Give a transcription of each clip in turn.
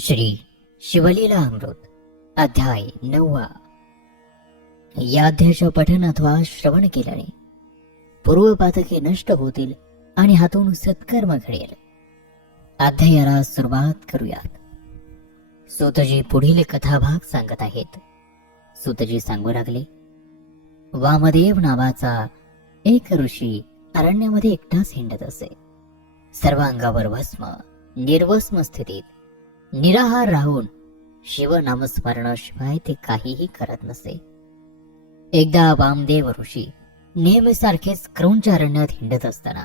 श्री शिवलीला अमृत अध्याय 9. या अध्यायाचे पठन अथवा श्रवण केल्याने पूर्वपातके नष्ट होतील आणि हातून सत्कर्म घडेल. अध्यायाला सुरुवात करूयात. सूतजी पुढील कथाभाग सांगत आहेत. सूतजी सांगू लागले, वामदेव नावाचा एक ऋषी अरण्यामध्ये एकटाच हिंडत असे. सर्व अंगावर भस्म, निर्वस्म स्थितीत निराहार राहून शिव नामस्मरणाशिवाय ते काहीही करत नसे. एकदा वामदेव ऋषी नेहमीसारखेच क्रौंच अरण्यात हिंडत असताना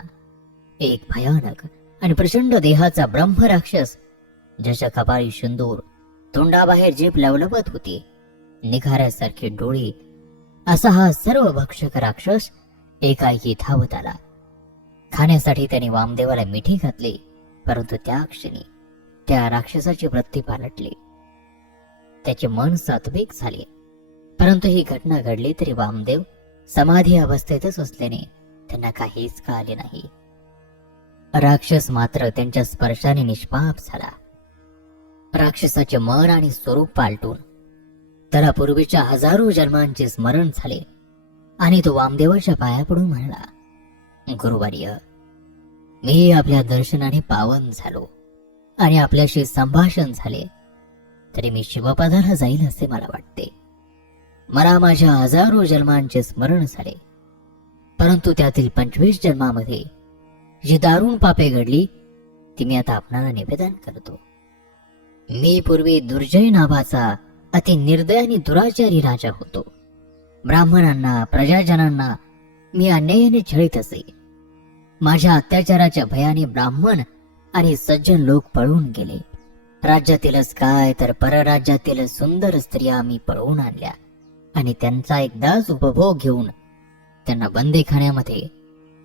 एक भयानक आणि प्रचंड देहाचा ब्रह्म राक्षस, ज्याच्या कपाळी शिंदूर, तोंडाबाहेर जीभ लवलवत होती, निखाऱ्यासारखे डोळे, असा हा सर्व भक्षक राक्षस एकाएकी धावत आला. खाण्यासाठी त्याने वामदेवाला मिठी घातली, परंतु त्या क्षणी त्या राक्षसाची वृत्ती पालटली. त्याचे मन सात्विक झाले. परंतु ही घटना घडली तरी वामदेव समाधी अवस्थेतच असल्याने त्यांना काहीच कळले नाही. राक्षस मात्र त्यांच्या स्पर्शाने निष्पाप झाला. राक्षसाचे मन आणि स्वरूप पालटून त्याला पूर्वीच्या हजारो जन्मांचे स्मरण झाले आणि तो वामदेवाच्या पाया पडून म्हणला, गुरुवर्य, मी आपल्या दर्शनाने पावन झालो आणि आपल्याशी संभाषण झाले तरी मी शिवपदाला जाईल असे मला वाटते. मला माझ्या हजारो जन्मांचे स्मरण झाले, परंतु त्यातील 25 जन्मामध्ये जी दारुण पापे घडली ती मी आता आपणाला निवेदन करतो. मी पूर्वी दुर्जय नावाचा अति निर्दय आणि दुराचारी राजा होतो. ब्राह्मणांना, प्रजाजनांना मी अन्यायाने छळीत असे. माझ्या अत्याचाराच्या भयाने ब्राह्मण आणि सज्जन लोक पळून गेले. राज्यातीलच काय तर परराज्यातील सुंदर स्त्रिया मी पळवून आणल्या आणि त्यांचा एकदाच उपभोग घेऊन त्यांना बंदीखान्यामध्ये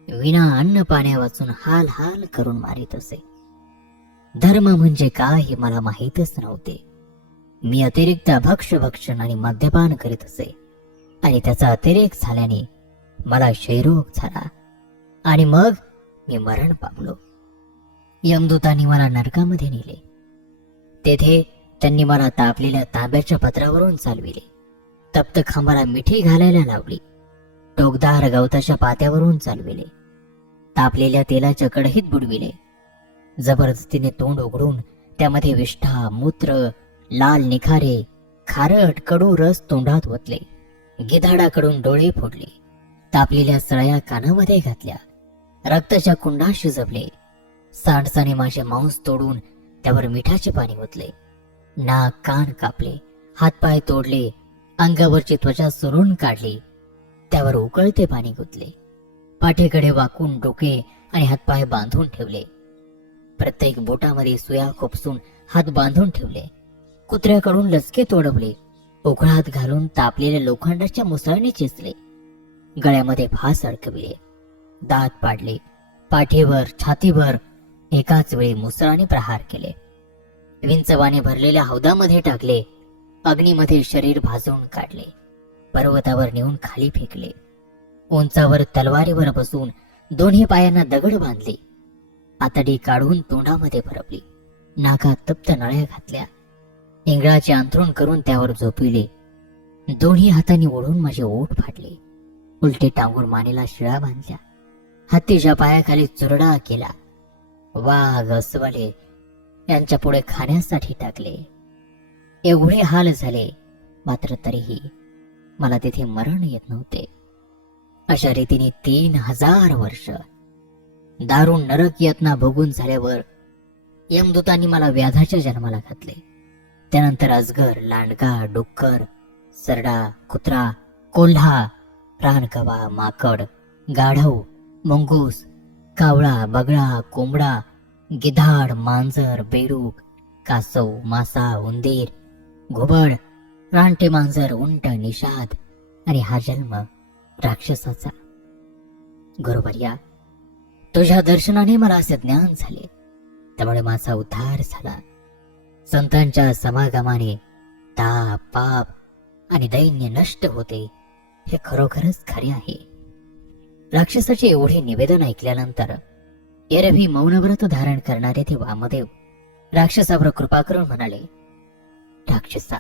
विना अन्न पाण्या वाचून हाल हाल करून मारित असे. धर्म म्हणजे काय हे मला माहीतच नव्हते. मी अतिरिक्त भक्षण आणि मद्यपान करीत असे आणि त्याचा अतिरेक झाल्याने मला क्षयरोग झाला आणि मग मी मरण पावलो. यमदूतांनी मला नरकामध्ये नेले. तेथे त्यांनी मला तापलेल्या तांब्याच्या पत्रावरून चालविले. तप्त खांबाला मिठी घालायला लावली. टोकदार गवताच्या पात्यावरून चालविले. तापलेल्या तेलाच्या कढईत बुडविले. जबरदस्तीने तोंड उघडून त्यामध्ये विष्ठा, मूत्र, लाल निखारे, खारट कडू रस तोंडात ओतले. गिधाडाकडून डोळे फोडले. तापलेल्या सळया कानामध्ये घातल्या. रक्ताच्या कुंडात शिजवले. सांडसाने माझे मांस तोडून त्यावर मिठाचे पाणी ओतले. नाक कान कापले. हातपाय तोडले. अंगावरची त्वचा सुरून काढली. त्यावर उकळते पाणी गुंतले. पाठीकडे वाकून डोके आणि हातपाय बांधून ठेवले. प्रत्येक बोटामध्ये सुया खोपसून हात बांधून ठेवले. कुत्र्याकडून लचके तोडवले. उकळात घालून तापलेल्या लोखंडाच्या मुसळाने चेचले. गळ्यामध्ये फास अडकविले. दात पाडले. पाठीवर, छातीवर एकाच वेळी मुसळाने प्रहार केले. विंचवाने भरलेल्या हौदामध्ये टाकले. अग्नीमध्ये शरीर भाजून काढले. पर्वतावर नेऊन खाली फेकले. उंचावर तलवारीवर बसून दोन्ही पायांना दगड बांधले. आतडी काढून तोंडामध्ये भरवली. नाकात तप्त नळ्या घातल्या. इंगळाचे अंथरूण करून त्यावर झोपविले. दोन्ही हातांनी ओढून माझे ओठ फाडले. उलटे टांगून मानेला शिळा बांधल्या. हत्तीच्या पायाखाली चुरडा केला. वाघ, अस्वले यांच्या पुढे खाण्यासाठी टाकले. एवढे हाल झाले, मात्र तरीही मला तिथे मरण येत नव्हते. अशा रीतीने 3000 वर्ष दारुण नरक यातना भोगून झाल्यावर यमदूतांनी मला व्याधाच्या जन्माला घातले. त्यानंतर अजगर, लांडगा, डुक्कर, सरडा, कुत्रा, कोल्हा, रानकवा, माकड, गाढव, मुंगूस, कावळा, बगळा, कोंबडा, गिधाड, मांजर, बेडूक, कासव, मासा, उंदीर, घुबड, रानटे मांजर, उंट, निषाद आणि हा जन्म राक्षसाचा. गुरुवर्या, तुझ्या दर्शनाने मला असे ज्ञान झाले, त्यामुळे माझा उद्धार झाला. संतांच्या समागमाने ताप, पाप आणि दैन्य नष्ट होते हे खरोखरच खरे आहे. राक्षसाचे एवढे निवेदन ऐकल्यानंतर एरवी मौनव्रत धारण करणारे ते वामदेव राक्षसावर कृपा करून म्हणाले, राक्षसा,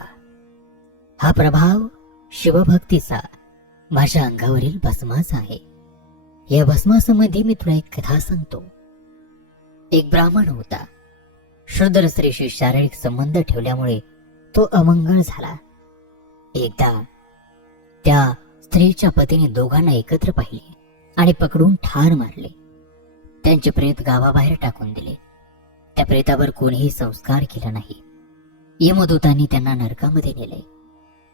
हा प्रभाव शिवभक्तीचा माझ्या अंगावरील भस्माचा आहे. या भस्मासंबंधी मी तुला एक कथा सांगतो. एक ब्राह्मण होता. शूद्र स्त्रीशी शारीरिक संबंध ठेवल्यामुळे तो अमंगळ झाला. एकदा त्या स्त्रीच्या पतीने दोघांना एकत्र पाहिले आणि पकडून ठार मारले. त्यांचे प्रेत गावाबाहेर टाकून दिले. त्या प्रेतावर कोणीही संस्कार केला नाही. यमदूतांनी त्यांना नरकामध्ये नेले.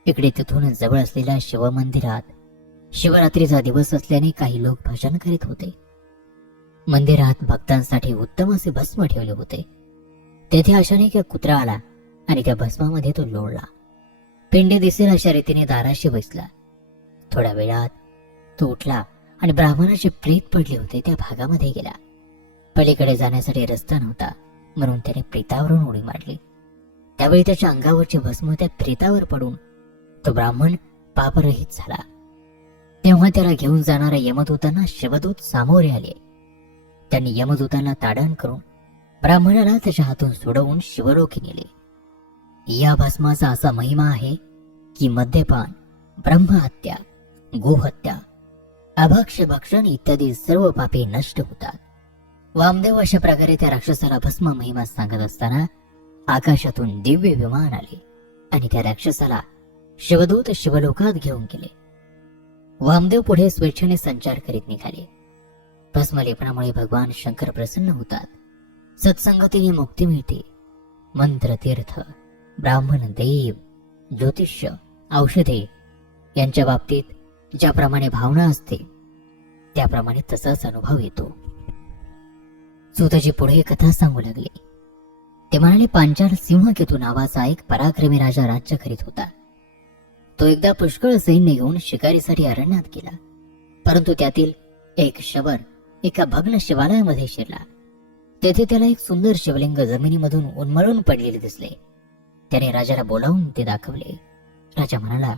इकडे तिथून जवळ असलेल्या शिवमंदिरात शिवरात्रीचा दिवस असल्याने काही लोक भजन करीत होते. मंदिरात भक्तांसाठी उत्तम असे भस्म ठेवले होते. तेथे अचानक एक कुत्रा आला आणि त्या भस्मामध्ये तो लोळला. पिंडी दिसेल अशा रीतीने दाराशी बसला. थोड्या वेळात तो उठला आणि ब्राह्मणाचे प्रेत पडले होते त्या भागामध्ये गेला. पलीकडे जाण्यासाठी रस्ता नव्हता, म्हणून त्याने प्रेतावरून उडी मारली. त्यावेळी त्याच्या अंगावरचे भस्म त्या प्रेतावर पडून तो ब्राह्मण पापरहित झाला. तेव्हा त्याला घेऊन जाणाऱ्या यमदूतांना शिवदूत सामोरे आले. त्यांनी यमदूतांना ताडण करून ब्राह्मणाला त्याच्या हातून सोडवून शिवलोकी नेले. या भस्माचा असा महिमा आहे की मद्यपान, ब्रह्महत्या, गोहत्या, अभक्ष भक्षण इत्यादी सर्व पापे नष्ट होतात. वामदेव अशा प्रकारे त्या राक्षसाला भस्म महिमा सांगत असताना आकाशातून दिव्य विमान आले आणि त्या राक्षसाला शिवदूत शिवलोकात घेऊन गेले. वामदेव पुढे स्वेच्छेने संचार करीत निघाले. भस्मलेपनामुळे भगवान शंकर प्रसन्न होतात. सत्संगतीने मुक्ती मिळते. मंत्र, तीर्थ, ब्राह्मण, देव, ज्योतिष्य, औषधे यांच्या बाबतीत ज्याप्रमाणे भावना असते त्याप्रमाणे तसाच अनुभव येतो. सूतजी पुढे कथा सांगू लागले. ते म्हणाले, पांचाल सिंहकेतू नावाचा एक पराक्रमी राजा राज्य करीत होता. तो एकदा पुष्कळ सैन्य घेऊन शिकारीसाठी अरण्यात गेला. परंतु त्यातील एक शबर एका भग्न शिवालयामध्ये शिरला. तेथे त्याला एक सुंदर शिवलिंग जमिनीमधून उन्मळून पडलेले दिसले. त्याने राजाला बोलावून ते दाखवले. राजा म्हणाला,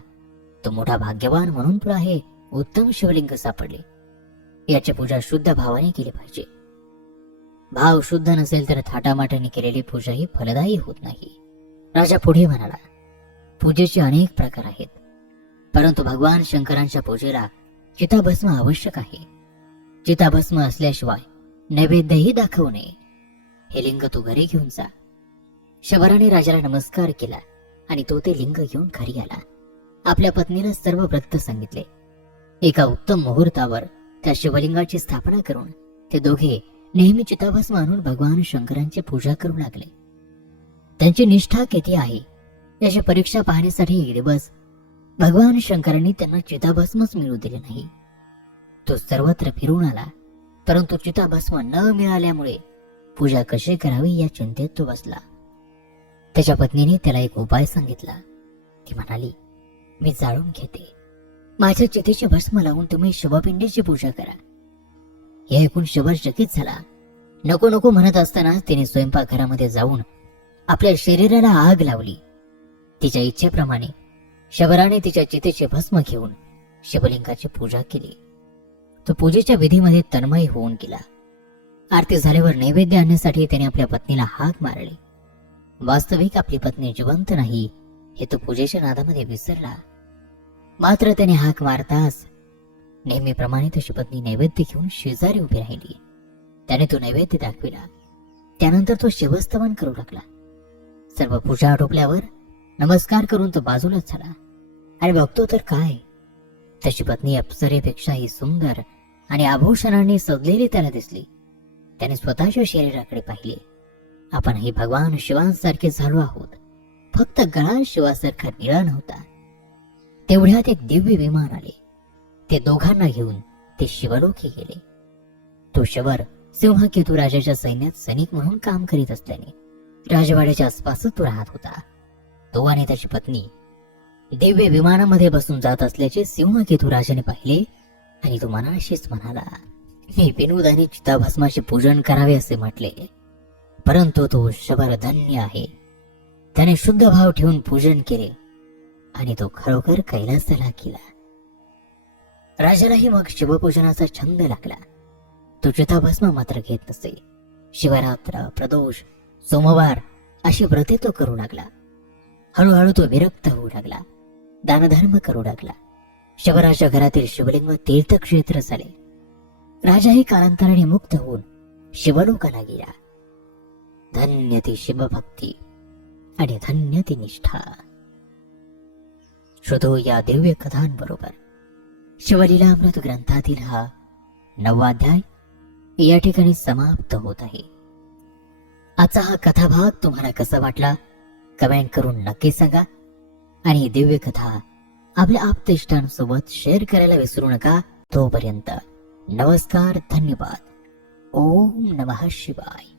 तो मोठा भाग्यवान म्हणून तुला हे उत्तम शिवलिंग सापडले. याची पूजा शुद्ध भावाने केली पाहिजे. भाव शुद्ध नसेल तर थाटामाटाने केलेली पूजा ही फलदायी होत नाही. राजा पुढे म्हणाला, पूजेचे अनेक प्रकार आहेत, परंतु भगवान शंकरांच्या पूजेला चिताभस्म आवश्यक आहे. चिताभस्म असल्याशिवाय नैवेद्यही दाखवू नये. हे लिंग तू घरी घेऊन जा. शबराने राजाला नमस्कार केला आणि तो ते लिंग घेऊन घरी आला. आपल्या पत्नीला सर्व वृत्त सांगितले. एका उत्तम मुहूर्तावर त्या शिवलिंगाची स्थापना करून ते दोघे नेहमी चिताभस्म आणून भगवान शंकरांची पूजा करू लागले. त्यांची निष्ठा किती आहे याची परीक्षा पाहण्यासाठी एक दिवस भगवान शंकरांनी त्यांना चिताभस्मच मिळू दिले नाही. तो सर्वत्र फिरून आला, परंतु चिताभस्म न मिळाल्यामुळे पूजा कशी करावी या चिंतेत तो बसला. त्याच्या पत्नीने त्याला एक उपाय सांगितला. ती म्हणाली, मी जाळून घेते. माझ्या चितेचे भस्म लावून तुम्ही शिवपिंडीची पूजा करा. हे ऐकून शबर चकित झाला. नको नको म्हणत असताना तिने स्वयंपाकघरामध्ये जाऊन आपल्या शरीराला आग लावली. तिच्या इच्छेप्रमाणे शबराने तिच्या चितेचे भस्म घेऊन शिवलिंगाची पूजा केली. तो पूजेच्या विधीमध्ये तन्मय होऊन गेला. आरती झाल्यावर नैवेद्य आणण्यासाठी त्याने आपल्या पत्नीला हाक मारली. वास्तविक आपली पत्नी जिवंत नाही हे तो पूजेच्या नादामध्ये विसरला. मात्र त्याने हाक मारताच नेहमीप्रमाणे त्याची पत्नी नैवेद्य घेऊन शेजारी उभी राहिली. त्याने तो नैवेद्य दाखविला. त्यानंतर तो शिवस्तवन करू लागला. सर्व पूजा आटोपल्यावर नमस्कार करून तो बाजूलाच झाला आणि बघतो तर काय, त्याची पत्नी अप्सरेपेक्षाही सुंदर आणि आभूषणांनी सजलेली त्याला दिसली. त्याने स्वतःच्या शरीराकडे पाहिले. आपणही भगवान शिवांसारखे झालो आहोत, फक्त गळा शिवासारखा निळा नव्हता. तेवढ्यात एक दिव्य विमान आले. ते दोघांना घेऊन ते शिवलोकी गेले. तो शबर सिंहकेतू राजाच्या सैन्यात सैनिक म्हणून काम करीत असल्याने राजवाड्याच्या आसपासच तो राहत होता. तो आणि त्याची पत्नी दिव्य विमानामध्ये बसून जात असल्याचे सिंहकेतू राजाने पाहिले आणि तो मनाशीच म्हणाला, मी विनोदाने चिताभस्माचे पूजन करावे असे म्हटले, परंतु तो शबर धन्य आहे. त्याने शुद्ध भाव ठेवून पूजन केले आणि तो खरोखर कैलासाला गेला. राजालाही मग शिवपूजनाचा छंद लागला. तो चिताभस्म मात्र घेत नसे. शिवरात्र, प्रदोष, सोमवार अशी व्रते तो करू लागला. हळूहळू तो विरक्त होऊ लागला. दानधर्म करू लागला. शबराच्या घरातील शिवलिंग तीर्थक्षेत्र झाले. राजाही कालांतराने मुक्त होऊन शिवलोकाला गेला. धन्य ती शिवभक्ती आणि धन्य ती निष्ठा. श्रोतो, या दिव्य कथांबरोबर शिवलीलामृत ग्रंथातील हा 9वा अध्याय या ठिकाणी समाप्त होत आहे. आजचा हा कथाभाग तुम्हाला कसा वाटला कमेंट करून नक्की सांगा. आणि ही दिव्य कथा आपल्या आप्तेष्टांसोबत शेअर करायला विसरू नका. तोपर्यंत नमस्कार, धन्यवाद. ओम नमः शिवाय.